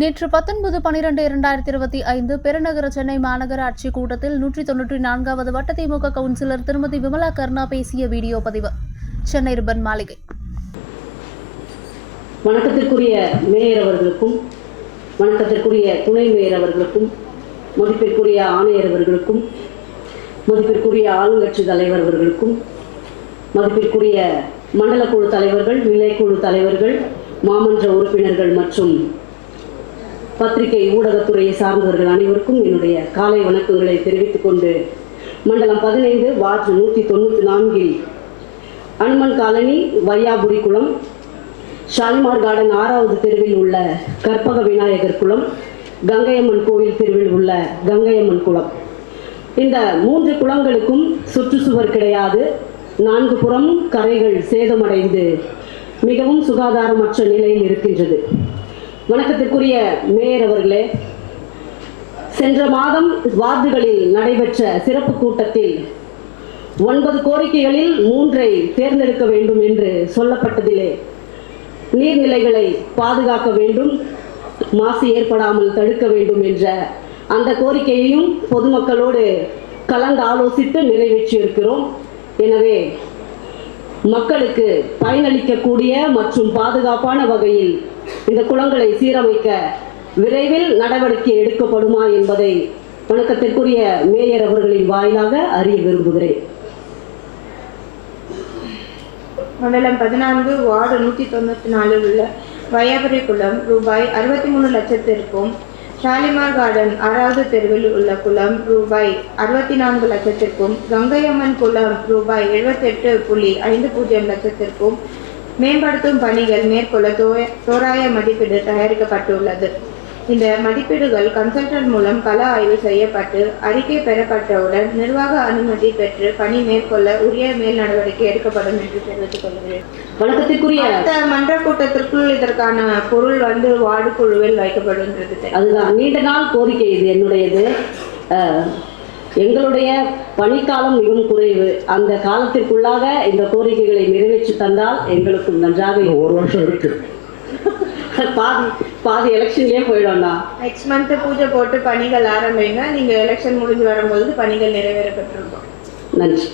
நேற்று 19/12/2025 பெருநகர சென்னை மாநகராட்சி கூட்டத்தில் 194வது வட்ட திமுக கவுன்சிலர் திருமதி விமலா கர்ணா பேசிய வீடியோ பதிவு. சென்னை ரிப்பன் மாளிகை. வணக்கத்திற்குரிய மேயர் அவர்களுக்கும், வணக்கத்திற்குரிய துணை மேயர் அவர்களுக்கும், மதிப்பிற்குரிய ஆணையர் அவர்களுக்கும், மதிப்பிற்குரிய ஆளுங்கட்சி தலைவர் அவர்களுக்கும், மதிப்பிற்குரிய மண்டல குழு தலைவர்கள், நிலைக்குழு தலைவர்கள், மாமன்ற உறுப்பினர்கள் மற்றும் பத்திரிகை ஊடகத்துறையை சார்ந்தவர்கள் அனைவருக்கும் என்னுடைய காலை வணக்கங்களை தெரிவித்துக் கொண்டு, மண்டலம் 15 வார்டு 194 அனுமன் காலனி, வையாபுரி குளம், ஷாலிமார் கார்டன் 6வது தெருவில் உள்ள கற்பக விநாயகர் குளம், கங்கையம்மன் கோவில் தெருவில் உள்ள கங்கையம்மன் குளம், இந்த 3 குளங்களுக்கும் சுற்றுச்சுவர் கிடையாது. 4 புறம் கரைகள் சேதமடைந்து மிகவும் சுகாதாரமற்ற நிலையில் இருக்கின்றது. வணக்கத்திற்குரிய மேயர் அவர்களே, சென்ற மாதம் வார்டுகளில் நடைபெற்ற சிறப்பு கூட்டத்தில் 9 கோரிக்கைகளில் 3ஐ தேர்ந்தெடுக்க வேண்டும் என்று சொல்லப்பட்டதிலே நீர்நிலைகளை பாதுகாக்க வேண்டும், மாசு ஏற்படாமல் தடுக்க வேண்டும் என்ற அந்த கோரிக்கையையும் பொதுமக்களோடு கலந்து ஆலோசித்து நிறைவேற்றியிருக்கிறோம். எனவே மக்களுக்கு பயனளிக்கக்கூடிய மற்றும் பாதுகாப்பான வகையில் இந்த குளங்களை சீரமைக்க விரைவில் நடவடிக்கை எடுக்கப்படுமா என்பதை வணக்கத்திற்குரிய மேயர் அவர்களின் வாயிலாக அறிய விரும்புகிறேன். மண்டலம் 14 வார்டு 194 உள்ள வையாபுரி குளம் ரூபாய் 63 லட்சத்திற்கும், ஷாலிமார் கார்டன் 6வது தெருவில் உள்ள குளம் ரூபாய் 64 லட்சத்திற்கும், கங்கையம்மன் குளம் ரூபாய் 78.50 லட்சத்திற்கும் மேம்படுத்தும் பணிகள் மேற்கொள்ள தோராய மதிப்பீடு தயாரிக்கப்பட்டுள்ளது. இந்த மதிப்பீடுகள் கன்சல்டன்ட் மூலம் கள ஆய்வு செய்யப்பட்டு அறிக்கை பெறப்பட்டவுடன் நிர்வாக அனுமதி பெற்று பணி மேற்கொள்ள உரிய மேல் நடவடிக்கை எடுக்கப்படும் என்று தெரிவித்துக் கொள்கிறேன். வணக்கத்திற்குரிய மன்ற கூட்டத்திற்குள் இதற்கான பொருள் வார்டு குழுவில் வைக்கப்படுகிறது. அதுதான் நீண்ட நாள் கோரிக்கை. இது என்னுடையது. எங்களுடைய பணிக்காலம் மிகவும் குறைவு. அந்த காலத்திற்குள்ளாக இந்த கோரிக்கைகளை நிறைவேற்றி தந்தால் எங்களுக்கு நன்றாக. 1 வருஷம் இருக்கு. பாதி எலெக்ஷன்லயே போயிடும்டா. நெக்ஸ்ட் மந்த் பூஜை போட்டு பணிகள் ஆரம்பிங்க. நீங்க எலெக்ஷன் முடிஞ்சு வரும்போது பணிகள் நிறைவேறப்பட்டிருக்கும். நன்றி.